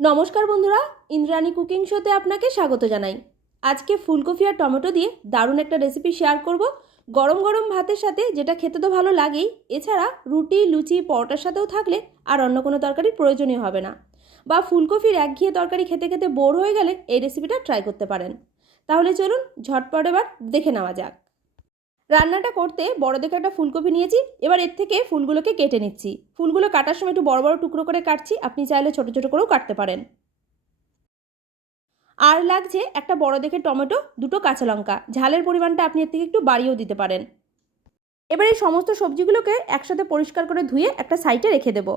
নমস্কার বন্ধুরা, ইন্দ্রাণী কুকিং শোতে আপনাকে স্বাগত জানাই। আজকে ফুলকপি আর টমেটো দিয়ে দারুণ একটা রেসিপি শেয়ার করব। গরম গরম ভাতের সাথে, যেটা খেতে তো ভালো লাগেই, এছাড়া রুটি, লুচি, পরোটার সাথেও থাকলে আর অন্য কোনো তরকারির প্রয়োজনীয় হবে না। বা ফুলকপির একঘিয়ে তরকারি খেতে খেতে বোর হয়ে গেলে এই রেসিপিটা ট্রাই করতে পারেন। তাহলে চলুন, ঝটপট এবার দেখে নেওয়া যাক। রান্নাটা করতে বড় দেখে একটা ফুলকপি নিয়েছি, এবার এর থেকে ফুলগুলোকে কেটে নিচ্ছি। ফুলগুলো কাটার সময় একটু বড় বড় টুকরো করে কাটছি, আপনি চাইলে ছোটো ছোটো করেও কাটতে পারেন। আর লাগছে একটা বড় দেখে টমেটো, দুটো কাঁচা লঙ্কা। ঝালের পরিমাণটা আপনি এর থেকে একটু বাড়িয়েও দিতে পারেন। এবার এই সমস্ত সবজিগুলোকে একসাথে পরিষ্কার করে ধুয়ে একটা সাইডে রেখে দেবো।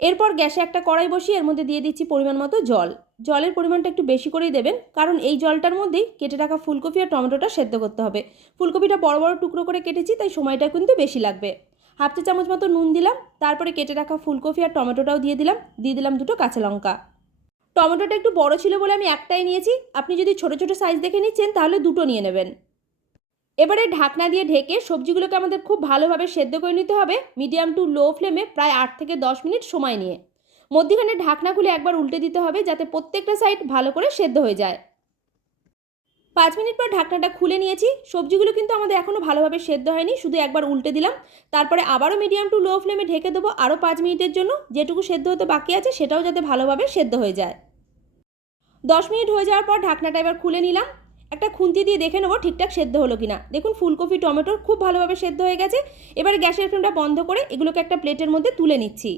এরপর গ্যাসে একটা কড়াই বসিয়ে এর মধ্যে দিয়ে দিচ্ছি পরিমাণ মতো জল। জলের পরিমাণটা একটু বেশি করেই দেবেন, কারণ এই জলটার মধ্যেই কেটে রাখা ফুলকপি আর টমেটোটা সেদ্ধ করতে হবে। ফুলকপিটা বড় বড় টুকরো করে কেটেছি, তাই সময়টা কিন্তু বেশি লাগবে। হাফ চা চামচ মতো নুন দিলাম, তারপরে কেটে রাখা ফুলকপি আর টমেটোটাও দিয়ে দিলাম দিয়ে দিলাম দুটো কাঁচা লঙ্কা। টমেটোটা একটু বড় ছিল বলে আমি একটাই নিয়েছি, আপনি যদি ছোটো ছোটো সাইজ দেখে নিচ্ছেন তাহলে দুটো নিয়ে নেবেন। এবারে ঢাকনা দিয়ে ঢেকে সবজিগুলোকে আমাদের খুব ভালোভাবে সেদ্ধ করে নিতে হবে মিডিয়াম টু লো ফ্লেমে প্রায় আট থেকে দশ মিনিট সময় নিয়ে। মধ্যখানে ঢাকনা খুলে একবার উল্টে দিতে হবে যাতে প্রত্যেকটা সাইড ভালো করে সেদ্ধ হয়ে যায়। পাঁচ মিনিট পর ঢাকনাটা খুলে নিয়েছি। সবজিগুলো কিন্তু আমাদের এখনও ভালোভাবে সেদ্ধ হয়নি, শুধু একবার উল্টে দিলাম। তারপরে আবারও মিডিয়াম টু লো ফ্লেমে ঢেকে দেবো আরও পাঁচ মিনিটের জন্য। যেটুকু সেদ্ধ হতে বাকি আছে সেটাও যাতে ভালোভাবে সেদ্ধ হয়ে যায়। দশ মিনিট হয়ে যাওয়ার পর ঢাকনাটা এবার খুলে নিলাম। একটা খুন্তি দিয়ে দেখে নেব ঠিকঠাক সেদ্ধ হলো কিনা। দেখুন, ফুলকপি, টমেটোর খুব ভালোভাবে সেদ্ধ হয়ে গেছে। এবার গ্যাসের ফ্লেমটা বন্ধ করে এগুলোকে একটা প্লেটের মধ্যে তুলে নিচ্ছি।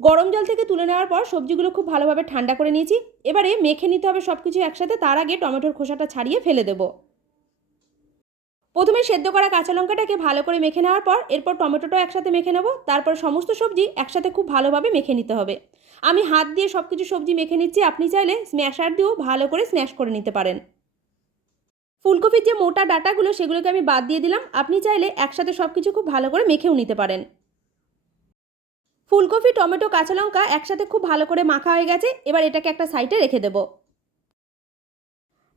গরম জল থেকে তুলে নেওয়ার পর সবজিগুলো খুব ভালোভাবে ঠান্ডা করে নিয়েছি। এবারে মেখে নিতে হবে সব কিছু একসাথে, তার আগে টমেটোর খোসাটা ছাড়িয়ে ফেলে দেবো। প্রথমে সেদ্ধ করা কাঁচা লঙ্কাটাকে ভালো করে মেখে নেওয়ার পর, এরপর টমেটোটাও একসাথে মেখে নেব। তারপর সমস্ত সবজি একসাথে খুব ভালোভাবে মেখে নিতে হবে। আমি হাত দিয়ে সব কিছু সবজি মেখে নিচ্ছি, আপনি চাইলে স্ম্যাশার দিয়েও ভালো করে স্ম্যাশ করে নিতে পারেন। ফুলকপির যে মোটা ডাটাগুলো, সেগুলোকে আমি বাদ দিয়ে দিলাম। আপনি চাইলে একসাথে সব কিছু খুব ভালো করে মেখেও নিতে পারেন। ফুলকপি, টমেটো, কাঁচা লঙ্কা একসাথে খুব ভালো করে মাখা হয়ে গেছে। এবার এটাকে একটা সাইডে রেখে দেবো।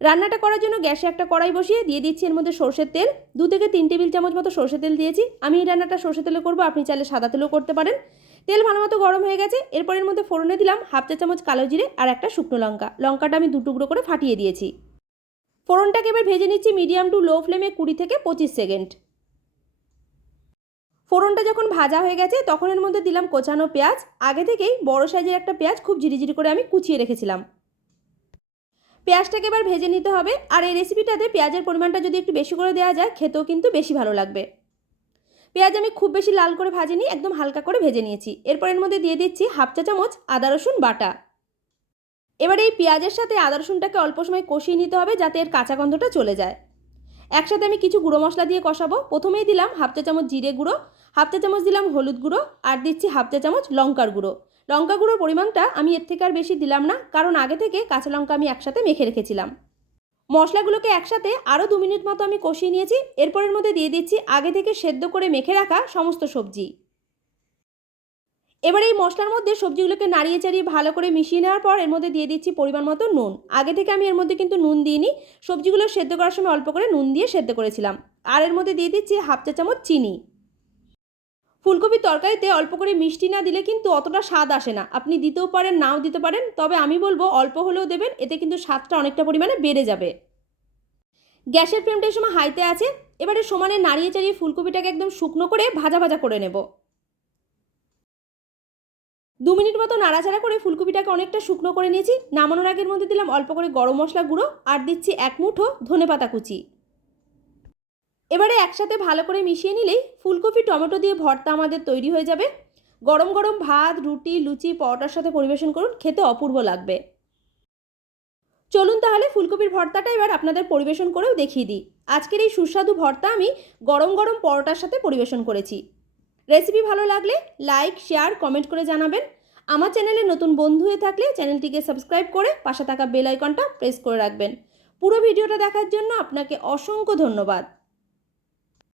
রান্নাটা করার জন্য গ্যাসে একটা কড়াই বসিয়ে দিয়ে দিচ্ছি এর মধ্যে সর্ষের তেল। দু থেকে তিন টেবিল চামচ মতো সর্ষের তেল দিয়েছি। আমি এই রান্নাটা সর্ষে তেলে করব, আপনি চাইলে সাদা তেলেও করতে পারেন। তেল ভালো মতো গরম হয়ে গেছে, এরপর এর মধ্যে ফোড়নে দিলাম হাফ চা চামচ কালো জিরে আর একটা শুকনো লঙ্কা। লঙ্কাটা আমি দু টুকরো করে ফাটিয়ে দিয়েছি। ফোড়নটাকে এবার ভেজে নিচ্ছি মিডিয়াম টু লো ফ্লেমে কুড়ি থেকে পঁচিশ সেকেন্ড। ফোড়নটা যখন ভাজা হয়ে গেছে, তখন এর মধ্যে দিলাম কোচানো পেঁয়াজ। আগে থেকেই বড় সাইজের একটা পেঁয়াজ খুব ঝিরিঝিরি করে আমি কুচিয়ে রেখেছিলাম। পেঁয়াজটাকে এবার ভেজে নিতে হবে। আর এই রেসিপিটাতে পেঁয়াজের পরিমাণটা যদি একটু বেশি করে দেওয়া যায়, খেতেও কিন্তু বেশি ভালো লাগবে। পেঁয়াজ আমি খুব বেশি লাল করে ভাজিনি, একদম হালকা করে ভেজে নিয়েছি। এরপর এর মধ্যে দিয়ে দিচ্ছি হাফ চা চামচ আদা রসুন বাটা। এবার এই পেঁয়াজের সাথে আদা রসুনটাকে অল্প সময় কষিয়ে নিতে হবে যাতে এর কাঁচা গন্ধটা চলে যায়। একসাথে আমি কিছু গুঁড়ো মশলা দিয়ে কষাবো। প্রথমেই দিলাম হাফ চা চামচ জিরে গুঁড়ো, হাফ চা চামচ দিলাম হলুদ গুঁড়ো, আর দিচ্ছি হাফ চা চামচ লঙ্কার গুঁড়ো। লঙ্কা গুঁড়োর পরিমাণটা আমি এর থেকে আর বেশি দিলাম না, কারণ আগে থেকে কাঁচা লঙ্কা আমি একসাথে মেখে রেখেছিলাম। মশলাগুলোকে একসাথে আরও দু মিনিট মতো আমি কষিয়ে নিয়েছি, এরপরের মধ্যে দিয়ে দিচ্ছি আগে থেকে সেদ্ধ করে মেখে রাখা সমস্ত সবজি। এবার এই মশলার মধ্যে সবজিগুলোকে নাড়িয়ে চাড়িয়ে ভালো করে মিশিয়ে নেওয়ার পর এর মধ্যে দিয়ে দিচ্ছি পরিমাণ মতো নুন। আগে থেকে আমি এর মধ্যে কিন্তু নুন দিইনি, সবজিগুলো সেদ্ধ করার সময় অল্প করে নুন দিয়ে সেদ্ধ করেছিলাম। আর এর মধ্যে দিয়ে দিচ্ছি হাফ চা চামচ চিনি। ফুলকপির তরকারিতে অল্প করে মিষ্টি না দিলে কিন্তু অতটা স্বাদ আসে না। আপনি দিতেও পারেন, নাও দিতে পারেন, তবে আমি বলব অল্প হলেও দেবেন, এতে কিন্তু স্বাদটা অনেকটা পরিমাণে বেড়ে যাবে। গ্যাসের ফ্লেমটা এই সময় হাইতে আছে, এবারে সমানে নাড়িয়ে চাড়িয়ে ফুলকপিটাকে একদম শুকনো করে ভাজা ভাজা করে নেব। দু মিনিট মতো নাড়াচাড়া করে ফুলকপিটাকে অনেকটা শুকনো করে নিয়েছি, নামানোর আগের মধ্যে দিলাম অল্প করে গরম মশলা গুঁড়ো, আর দিচ্ছি এক মুঠো ধনে পাতা কুচি। এবারে একসাথে ভালো করে মিশিয়ে নিলেই ফুলকপি, টমেটো দিয়ে ভর্তা আমাদের তৈরি হয়ে যাবে। গরম গরম ভাত, রুটি, লুচি, পরোটার সাথে পরিবেশন করুন, খেতে অপূর্ব লাগবে। চলুন তাহলে ফুলকপির ভর্তাটা এবার আপনাদের পরিবেশন করেও দেখিয়ে দিই। আজকের এই সুস্বাদু ভর্তা আমি গরম গরম পরোটার সাথে পরিবেশন করেছি। রেসিপি ভালো লাগলে লাইক, শেয়ার, কমেন্ট করে জানাবেন। আমার চ্যানেলে নতুন বন্ধু হয়ে থাকলে চ্যানেলটিকে সাবস্ক্রাইব করে পাশে থাকা বেল আইকনটা প্রেস করে রাখবেন। পুরো ভিডিওটা দেখার জন্য আপনাকে অসংখ্য ধন্যবাদ।